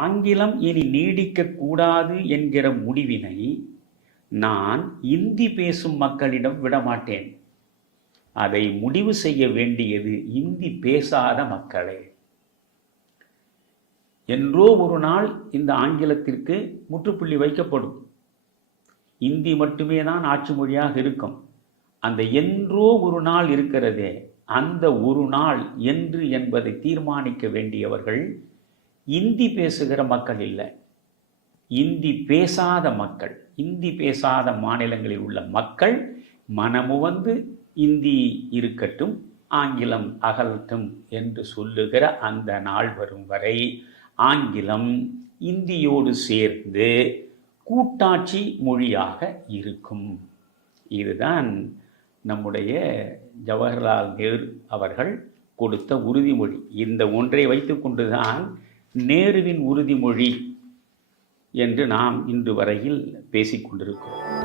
ஆங்கிலம் இனி நீடிக்கக்கூடாது என்கிற முடிவினை நான் இந்தி பேசும் மக்களிடம் விடமாட்டேன். அதை முடிவு செய்ய வேண்டியது இந்தி பேசாத மக்களே. என்றோ ஒரு நாள் இந்த ஆங்கிலத்திற்கு முற்றுப்புள்ளி வைக்கப்படும். இந்தி மட்டுமே தான் ஆட்சி மொழியாக இருக்கும். அந்த என்றோ ஒரு நாள் இருக்கிறதே அந்த ஒரு நாள் என்று என்பதை தீர்மானிக்க வேண்டியவர்கள் இந்தி பேசுகிற மக்கள் இல்லை. இந்தி பேசாத மக்கள் இந்தி பேசாத மாநிலங்களில் உள்ள மக்கள் மனமுவந்து இந்தி இருக்கட்டும் ஆங்கிலம் அகலட்டும் என்று சொல்லுகிற அந்த நாள் வரும் வரை ஆங்கிலம் இந்தியோடு சேர்ந்து கூட்டாட்சி மொழியாக இருக்கும். இதுதான் நம்முடைய ஜவஹர்லால் நேரு அவர்கள் கொடுத்த உறுதிமொழி. இந்த ஒன்றை வைத்துக்கொண்டுதான் நேருவின் உறுதிமொழி என்று நாம் இன்று வரையில் பேசிக்கொண்டிருக்கிறோம்.